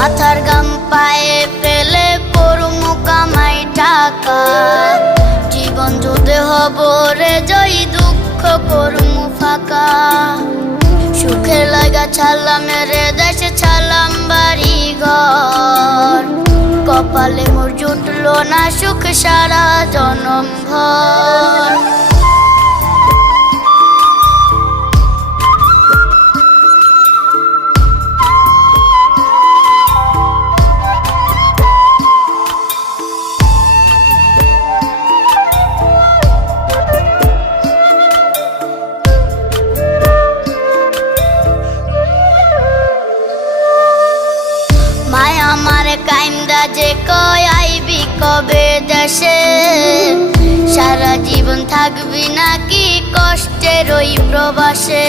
মাথার গাম পায়ে ফেলে করমু কামাই টাকা, জীবন যুদ্ধে হব রে জয়ী, দুঃখ করমু ফাঁকা। সুখের লাগা ছাড়লাম রে দেশে, ছাড়লাম বাড়ি ঘর, কপালে মোর জুটলো না সুখ সারা জনম ভর। মায়া আমারে কাইন্দা যে কয় আইবি কবে দেশে, সারা জীবন থাকবি নাকি কষ্টের ওই প্রবাসে।